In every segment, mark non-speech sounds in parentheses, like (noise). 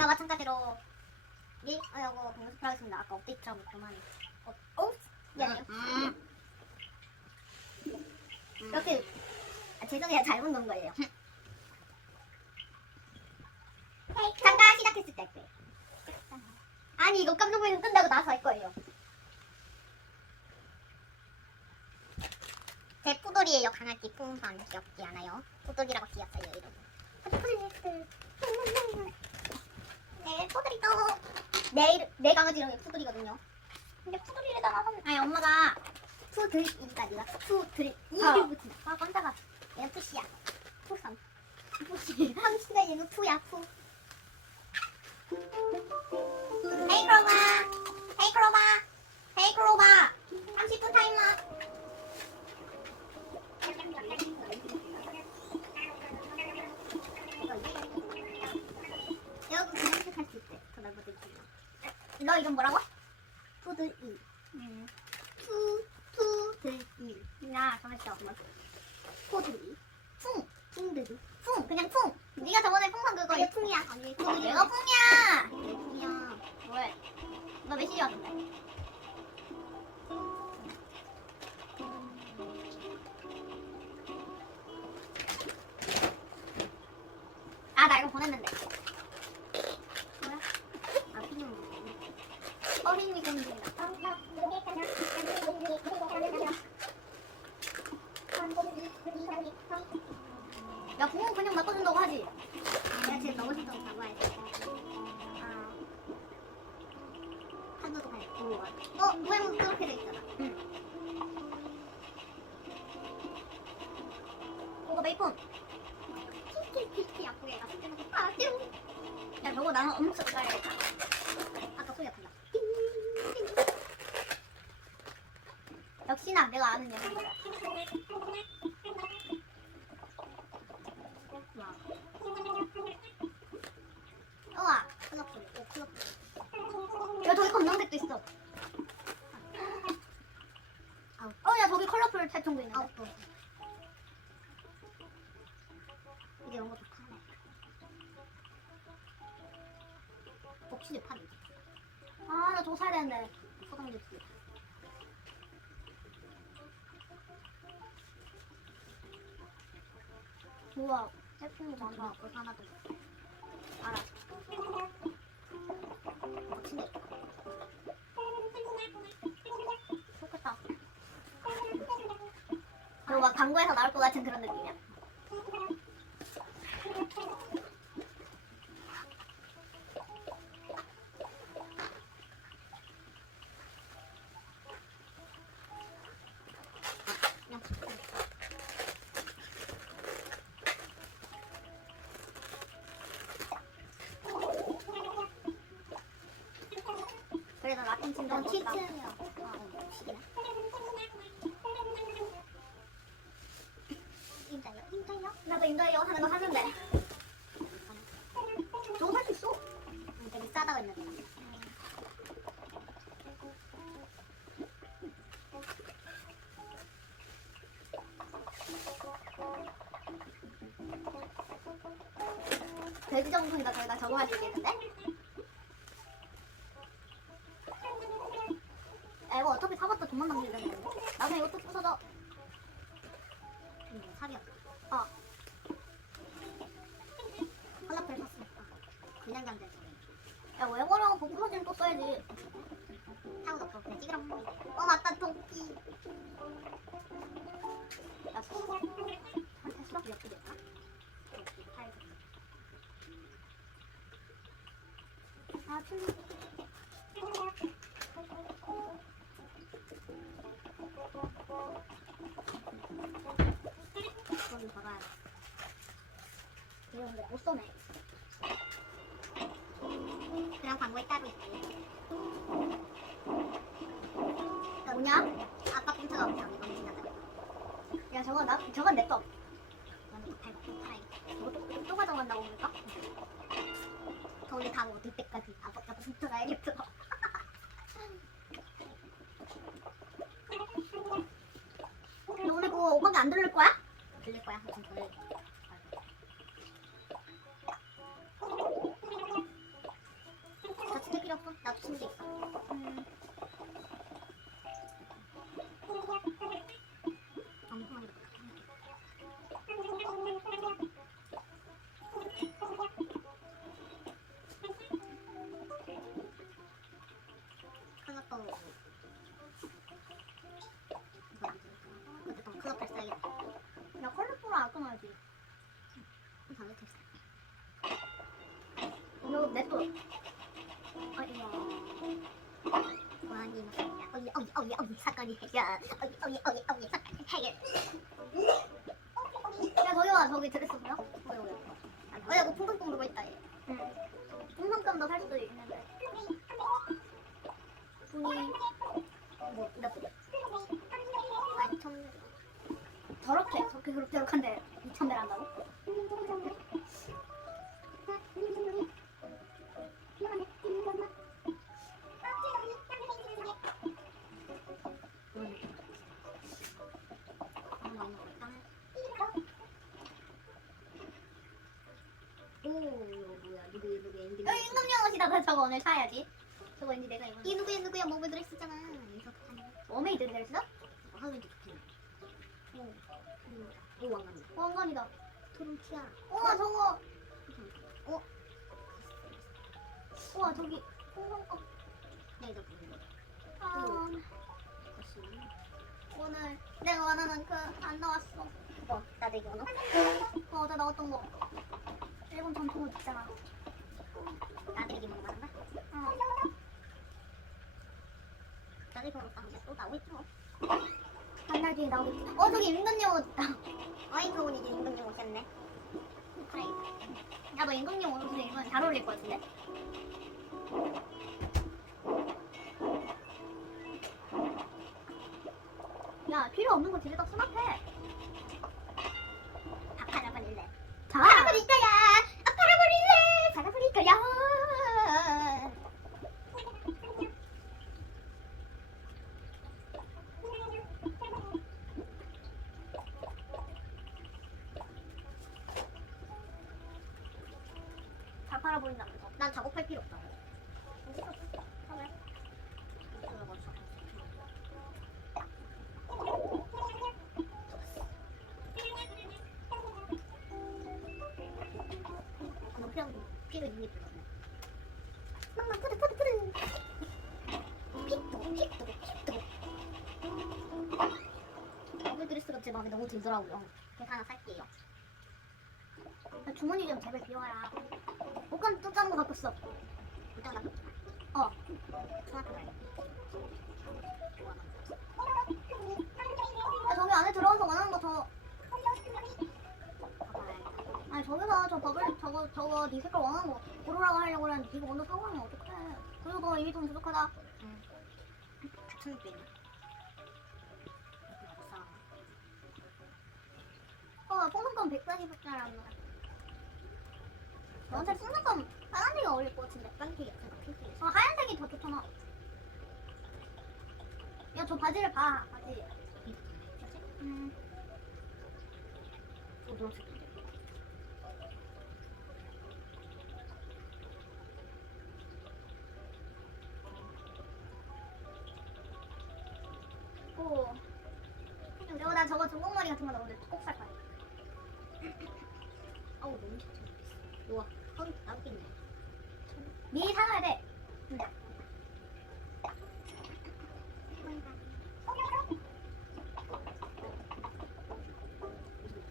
제가 마찬가지로 리하고 공습을 하겠습니다. 아까 업데이트하고 그만해. 어, 어? 미안해요. 음. 이렇게 아, 죄송해요. 잘못 넣은 거예요. 잠깐 시작했을 때 할 거예요. 아니 이거 깜짝 놀라서 끝나고 나서 할 거예요. 제 푸돌이에요. 강아지 푸만 귀엽지 않아요? 푸돌이라고 지었어요 이름. 네 푸돌이 또. 내, 내 강아지 이름이 푸돌이거든요. 근데 푸돌이에다가 하면 아니 엄마가 푸들이가 아니라 푸들 이를 붙인 아 깜짝아. 얘는 푸시야. 푸삼. 푸시. (laughs) 당신의 얘는 푸야 푸. 헤이 크로바 헤이 크로바 헤이 크로바 30분 타임러 너 이름 뭐라고? 푸들이. 음. 푸, 푸들이. 나 정했어. 뭐 푸들이. 풍, 풍들이. 풍, 그냥 풍. 네가 저번에 풍선 그거 얘 풍이야. 아니 푸들이 내가 풍이 아, 띠용. 야, 너거 나는 엄청 가야겠다. 아까 소리가 들려. 역시나 내가 아는 여자인 우와, 클럽풀. 야. 아우. 어, 야, 저기 컬러풀 탈청도 있네. 아 우, 또. 이게 너무 좋다네. 복시드 파리. 아, 나 저거 사야 되는데. 소장지 두 개. 우와, 제품이 많다. 그거 하나 더. 알아. 멋진데. 좋겠다. 그리고 막 광고에서 나올 것 같은 그런 느낌이야. 그냥 어, 시기네. 인자요? 인자요? 나도 인자요 하는 거 하는데. 저거 할수 있어. 응, 되게 싸다고 했는데. 돼지 정통이다 저희가 저거 할수 있겠는데? 야 사봤자 돈만 남기려는데 나중에 이것도 부서져 음, 사기야 어. 컬러풀 샀으니까 그냥 장전 야 외모랑 복구 사진 또 써야지. 타고도 없어 그냥 찍으라고 어 맞다. 토끼. 야 수- 한테 수박 몇 개일까? 토끼 팔 아, 틀리. 그건 봐봐야 돼. 이런데 못 써네. 그냥 광고에 따로 있지. 야, 뭐냐? 아빠 핀트가 없냐? 이거 미친다. 야, 저거 나, 저건 내 거. 저거 또, 가져간다고 그럴까? 저 우리 다 먹을 때까지 아빠가 붙어가야겠어. 뭐 어, 엄마가 안 돌릴 거야? 돌릴 거야. 지금 돌릴게. 다친 게 필요 없어. 나도 친구 있어. 음. 이거 냅둬. 아 이거. 고양이 먹습니다. 어이 어이 어이 어이 사건이 해결. 어이 어이 어이 어이 사건이 해결. 야 저기 와 저기 드레스 보여? 보여 보여. 어, 야, 이거 퐁퐁퐁 누고 있다, 얘. 응. 퐁퐁감도 살 수도 있는데. 분이, 뭐, 몇 개? 아, 2천 저렇게 그렇게 더럽한데 2천 배를 한다고? 오, 뭐야, 누구, 누구, 누구. 어, 임금영 옷이다. 저거 오늘 사야지. 저거 왠지 내가 입은. 이 누구야, 누구야, 머메 드레스잖아. 이거 머메이드 드레스? 좋긴 오, 오, 왕관이다. 왕관이다. 트럼치야. 우와, 저거. 어? 우와, 저기. 콩콩콩. 내가 보는 아, 오늘 내가 원하는 그 안 나왔어. 뭐, 나대기 언어? 어, 어제 나왔던 거. 일본 전통 옷 있잖아. 나대기 먹는 거야? 어. 나대기 먹는 거또 있죠. 한달 뒤에 나오겠지. 어, 저기 임금님 옷. 이게 임금님 옷이었네. 그래. 야, 너 임금님 옷을 입으면 잘 어울릴 것 같은데? 야, 필요 없는 거 뒤에다 수납해. 다 팔아버릴래. 자. 팔아버릴 거야. 아, 팔아버릴래. 팔아버릴 거야. 다 팔아 버린다면서. 난 작업할 필요 없다고. 그래. 너 그냥 피를 입는 게 좋네. 엄마 푸드 푸드 푸드. 픽도 픽도 픽도. 더블 드레스가 제 마음에 너무 들더라고요. 그래서 하나 살게요. 야, 주머니 좀 제발 비워라. 옷감 또 작은 거 나. 어. 야, 저기 안에 들어와서 원하는 거 더. 아니 저기서 저 버블 저거 저거 네 색깔 원하는 거 고르라고 하려고 그랬는데 네가 먼저 사고 하면 어떡해 그리고 너 이미 돈 부족하다 응 같은 어, 풍선껌 140원짜리 너 한테 풍선껌 파란색이 어울릴 것 같은데 핑크이 어, 하얀색이 더 좋잖아 야 저 바지를 봐 바지 음. 어, 노란색인데 오. 그리고 난 저거 전공머리 같은 거 오늘 꼭 살 거야. (laughs) 어우 너무 좋다. 우와, 허리 나오겠네. 미리 사놔야 돼. 응.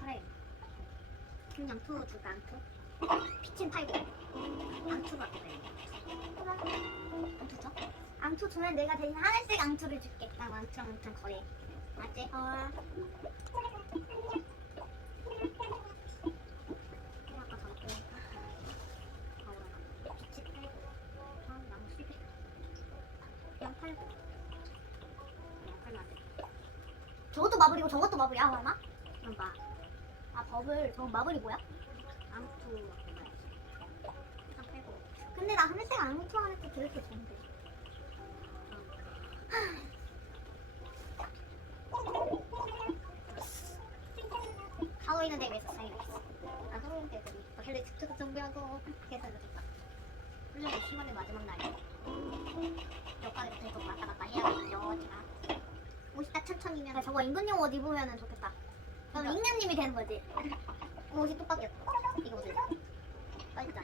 그래. 그냥 투 줄까 안 투? 피친 팔고 앙투가 그래. 앙투 줘? 앙투 주면 내가 대신 하늘색 앙투를 줄게. 나 왕창 왕창 거리. 맞지? 어. 아까 잡았고. 가오라. 피치 팔고. 아, 나무 수백. 양. 양. 저것도 마블이고 저것도 마블이야, 설마? 그럼 봐. 아, 버블. 저건 마블이 뭐야? 맞구나. 양 팔고. 근데 나 하늘색 앙투 하는데 되게 좋은데. 있어 사이가 있어 아 하로윈 때들이 헬리 특특 정비하고 계속 이렇게 훈련이 시간의 마지막 날이야 여기까지 계속 왔다 갔다 해야겠죠 제가 옷이 딱 천천히면 저거 임금용 옷 입으면 좋겠다. 그럼 임금님이 되는 거지. 옷이 또 바뀌었어 이거 옷을 빨리 짜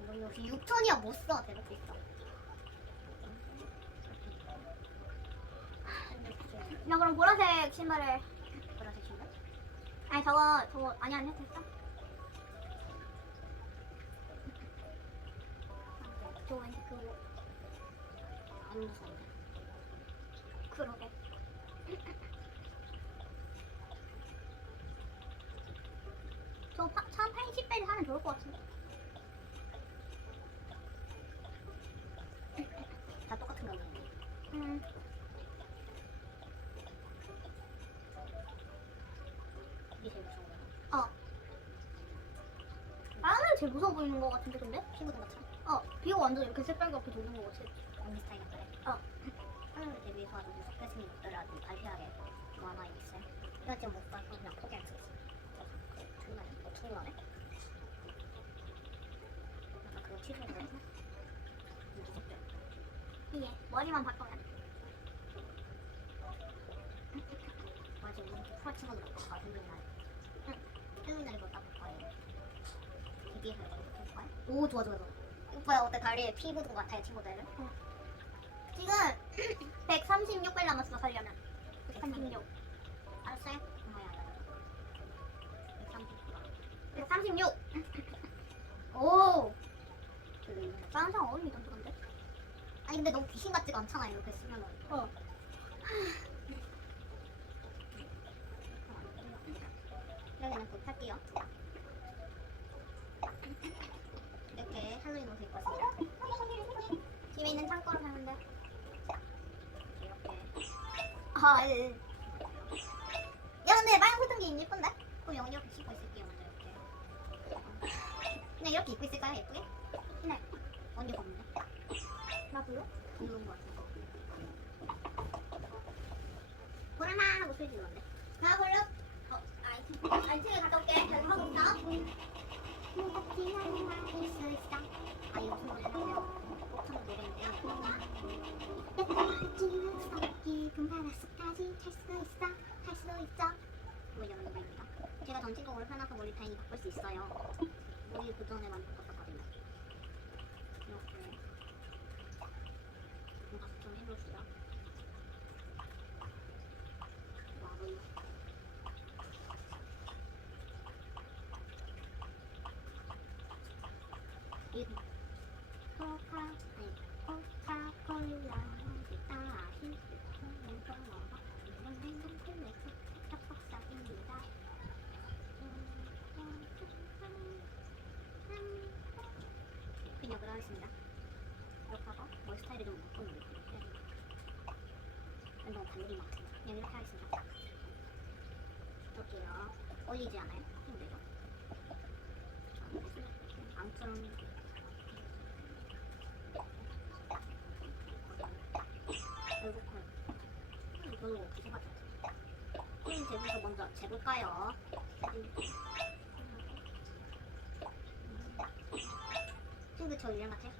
임금용 옷이 6천이야? 못써. 대놓고 있어. 나 그럼 보라색 신발을 보라색 아니 저거 저거 아니 아니 됐어. (laughs) 저 왠지 그거 안 무서운데. 그러게. 저 파, 참 80배를 하면 좋을 것 같은데. 다 똑같은 가격이네. 음. 이게 제일 무서운 거야. 어. 나는 제일 무서워 보이는 것 같은데 근데? 피부도 마찬 어. 비가 완전 이렇게 새빨갛게 도는 거 같아. 언니 스타일이 그래. 어. 대비해서 아주 무섭게 생긴 것들을 아주 발휘하게 많아 있어요. 이거 지금 못 봐서 그냥 포기할 수 있어. 정말 어떻게 말해? 약간 그거? 무섭대. 이게 머리만 바꾸면. 맞아, 우리 프라치마도 바꿔. 힘든 날. 응. 힘든 날이 뭐 바꿀 거예요. 기기해서 바꿀 거야? 오, 좋아, 좋아, 좋아. 오빠야, 어때? 다리에 피 묻은 거 같아요, 친구들? 지금 136배 남았어 살려면. 136. 알았어요? 엄마야, 130. 136. 오! 다른 사람 어른이 던져던데? 아니 근데 너무 귀신 같지가 않잖아 이렇게 쓰면은 어. 여기는 또 탈게요 이렇게 할로윈 옷을 왔습니다 집에 있는 창고로 사면 돼. 아, 예. 야, 근데 빨간 코팅기 예쁜데? 그럼 여기 이렇게 신고 있을게요 먼저 이렇게 그냥 이렇게 입고 있을까요 예쁘게? 네. 언니가 없는데 나도요? 부러운 거 같아서 보라나 하고 소리 질렀네. 나 볼려? 어. 아이템을 갔다 올게. 잘 하고 있어. 그 전에 많이 바꿨었거든요 이렇게 뭔가 좀 해봅시다 와우 이 코카 아니 코카콜라 아히 이거 먹어 이런 행동 플렉스 탁박사입니다 그냥을 하겠습니다 이렇게 하고 머리 스타일이 좀 바꾸는 거 너무 반대인 것 같은데 그냥 이렇게 하겠습니다 어떨게요 어울리지 않아요? 힘들죠? 앙처럼 결국 컬 별로 생각해 프레임 재부터 먼저 재볼까요? 친구 저 유령 같아요?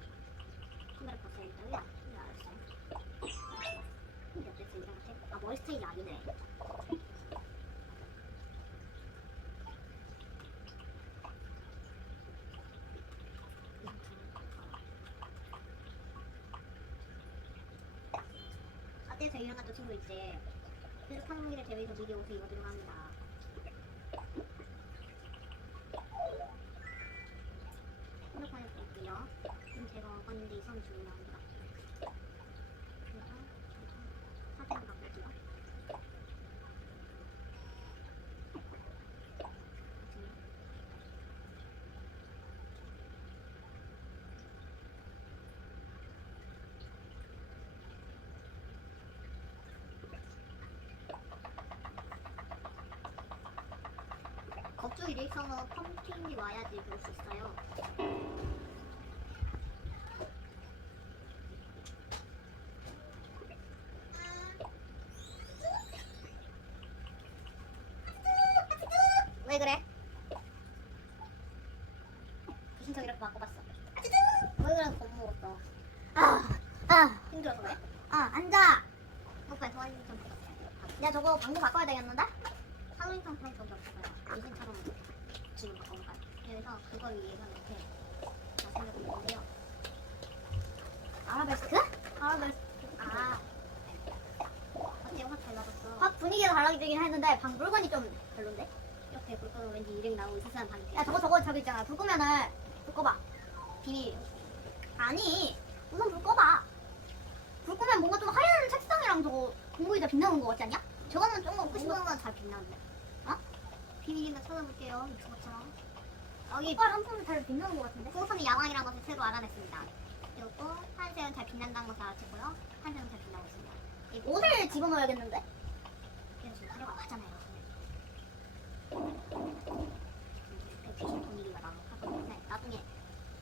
카메라 봤어요 일단 야 네, 알았어요 근데 어땠어 유령 같아? 아 머리 스타일이 아니네 저 유령 같은 친구 있지? 그래서 상무기를 대회에서 미리 옷을 입어드리고 합니다 이상이 지금 나옵니다. 그래서 사진을 바꿀게요. 겁주 일일성은 펌킨이 와야지 볼 수 있어요. 왜 그래? 신청 이렇게 바꿔봤어. 왜 그래 겁먹었어. 아, 힘들어서 그래? 아, 앉아. 오빠 좋아요 좀 부탁해. 야, 저거 방구 바꿔야 되겠는데? 하루이상 그럼 저기 없어요. 예전처럼 지금 바꿔볼까요? 그래서 그걸 위해서 이렇게 자세를 보는데요. 아라베스크? 아라베스크. 아, 어때요? 확 달라졌어. 확 분위기가 달라지긴 했는데 방 물건이 좀 별론데? 이렇게 볼 거면 왠지 이름이 나오고 수수한 방이 야 저거 저거 저기 있잖아 불 끄면은 불 꺼봐 비밀 아니 우선 불 꺼봐 불 끄면 뭔가 좀 하얀 책상이 랑 저거 공구이자 빛나는 거 같지 않냐? 저거는 좀 혹시 뭔가 보면 잘 빛나는데 어? 비밀인가 찾아볼게요 이것처럼 여기 빨 한품이 잘 빛나는 거 같은데? 풍선이 야광이라는 것을 새로 알아냈습니다 그리고 하얀색은 잘 빛난다는 것을 알아챘고요 하얀색은 잘 빛나고 있습니다 이 옷을 집어넣어야겠는데? 이런 식으로 하려고 하잖아요 배피신 분위기가 하거든요 나중에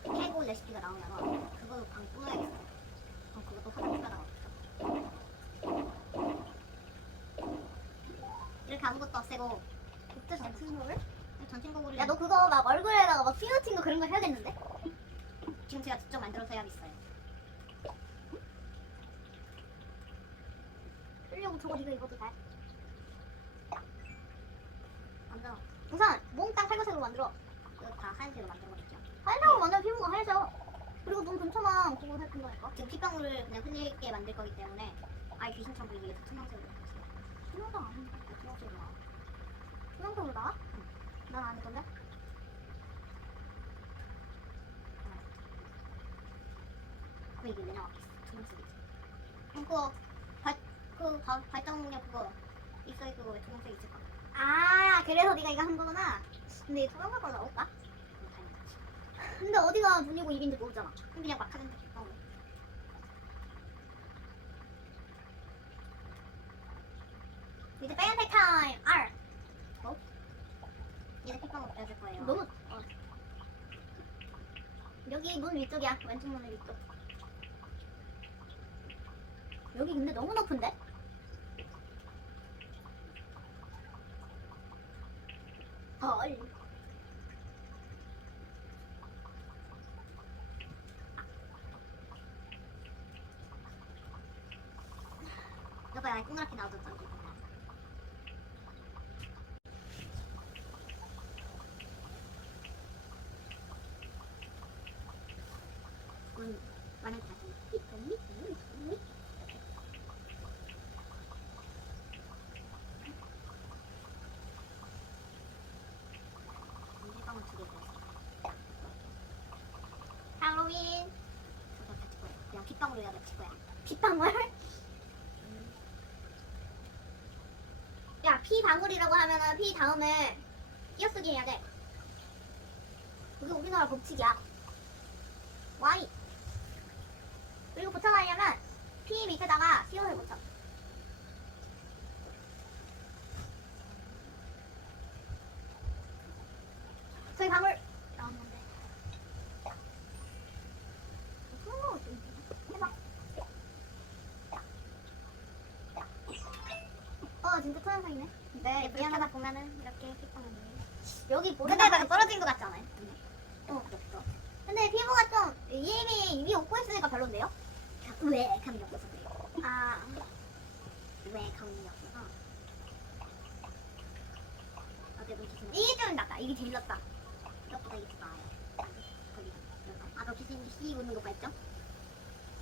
해골 레시피가 나오면 그걸로 방 꾸며야겠어요 그럼 그것도 화장 필요하다고 이렇게 아무 것도 없애고 어때 전친구를? 전신곡을 야너 그거 막 얼굴에다가 막 피우친 거 그런 거 해야겠는데? 지금 제가 직접 만들어서 해야겠어요. 쓰려고 저거 네가 입어도 돼. 먼저 우선 몽땅 살구색으로 만들어. 이거 다 하얀색으로 거죠? 하얀색으로 만들면 피부가 하얘져 그리고 눈 근처만 그거 살 건다니까. 지금 핏방울을 그냥 흘리게 만들 거기 때문에 아예 귀신처럼 보이기 위해서 투명색으로 했어요. 투명도 아닌데 나와 투명색으로 나와? 난 아닐 건데? 그 이게 왜 나왔겠어? 투명색이지. 그거 발, 그 발, 발정력 그거 있어야 그거 왜 투명색 있을까? 아 그래서 네가 이거 한 거구나 근데 이 투명색 거 나올까? 근데 어디가 눈이고 입인지 모르잖아 그냥 막 하는데 핏방울. 이제 빨간색 타임 R 얘네 핏방울 빼줄 거예요. 너무 어. 여기 문 위쪽이야 왼쪽 문 위쪽 여기 근데 너무 높은데? 헐 여봐 아예 동그랗게 나와줬잖아. 음, 많은 것 같은데. 핏방울 두개 들었어. 할로윈 저거 같이 거야. 그냥 핏방울로 해야 같이 거야. 빗방울? 야 피방울이라고 하면은 피 다음에 띄어쓰기 해야 돼. 그게 우리나라 법칙이야. Y 그리고 붙여가려면 P 밑에다가 시옷을 붙여 저희 방울 나왔는데 어, 좀 해봐 어 진짜 토양상이네 네, 미안하다 보면은 이렇게 핏방울이. 여기 약간 떨어진 것 같지 않아요? 좀 없어 근데 피부가 좀 이미 입이 없고 있으니까 별론데요? 왜 감이 없어서 그래요? 아 왜 감이 없어서? 눈 기준 이게 좀 낫다 이게 제일 낫다 이것보다 이게 더 나아요. 거기 아까 귀신이 히 웃는 거 봤죠?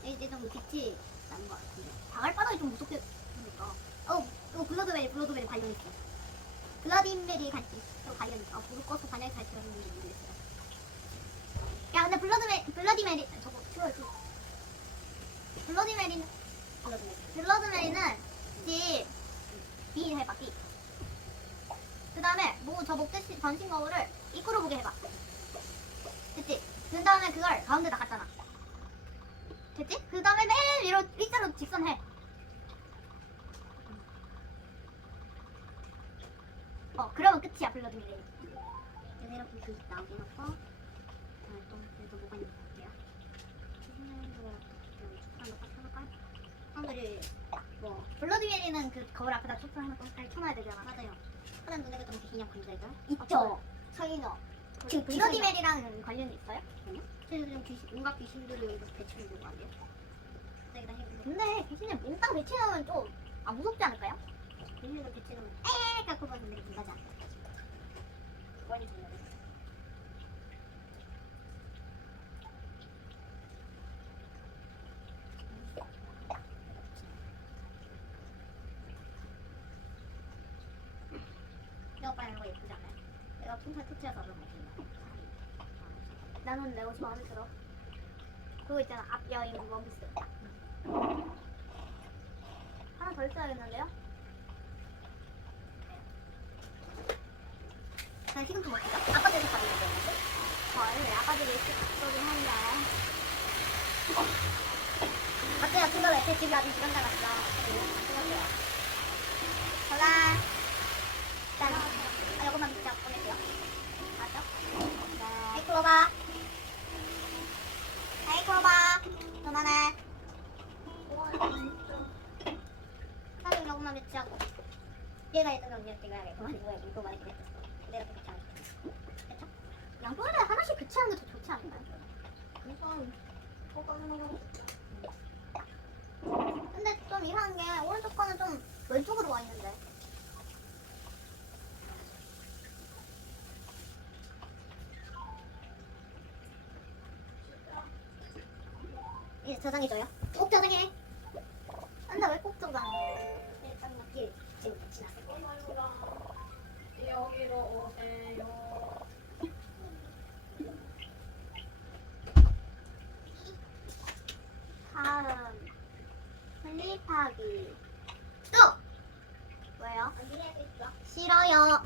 이제 좀 빛이 나는 것 같은데. 다갈바닥이 좀 무섭게 그러니까. 어, 이거 블러드베리, 블러드베리 관련 있어. 블러드인베리 같이 또 관련 있어. 어, 불 꺼서 관련이 잘 들었는지 모르겠어요. 야 근데 블러드메 블러디메리 저거 치워야지 블러디메리는. 블러드메리는 B B 해봐 B 그 다음에 뭐 저 목대 전신 거울을 입구로 보게 해봐 됐지? 그 다음에 그걸 가운데다 갖잖아 됐지? 그 다음에 맨 위로 일자로 직선해 어 그러면 끝이야 블러드메리 그래서 이렇게 그 나오게 해놓고 그다음에 또 여기서 뭐가 있는지 볼게요. 사람들이 뭐 블러드메리는 그 거울 앞에다 촛불 하나 딱 켜놔야 되잖아 맞아요. 하는 눈에도 좀 기념 건드리죠? 있죠 서인어 그 블러디 메리랑 관련이 있어요? 그래서 좀 귀신, 온갖 귀신들을 여기서 배치해주는 거 아니에요? 여기다 해주고 근데 귀신을 몽땅 배치하면 좀 아, 무섭지 않을까요? 귀신을 배치해주면 에에 갖고 가는데 불가지 않아요. 원이 좋네요. 이거 봐요, 이거 예쁘지 않아요? 내가 통살 터치해서 그런 거 나는 내 옷이 마음에 들어. 그거 있잖아 앞 여인 원피스. 하나 더 있어야겠는데요? 그냥 지금 좀 먹자. 아빠 집에서 가는 거였는데. 헐, 아빠들이 이렇게 바쁘긴 한데. 갑자기 근데 왜제 집이 아직 시간 남았어? 생각해요. 전화. 일단 아, 이것만 진짜 보낼게요. 맞죠? 네. 아이 클로바. 아이 클로바. 그만해. 사실 이것만 배치하고. 얘가 했던 건 이렇게 가야겠고, 그만 이거야 이거 말했긴 했어. 내가 그렇게 하겠다. 됐죠? 하나씩 교체하는 게 더 좋지 않나요? 우선. 근데 좀 이상한 게 오른쪽 거는 좀 왼쪽으로 와 있는데. 이제 저장해줘요. 꼭 저장해. 근데 왜꼭 저장해? 일단 길 지금 거야. 여기로 오세요. 다음. 클립하기. 또! 왜요? 싫어요.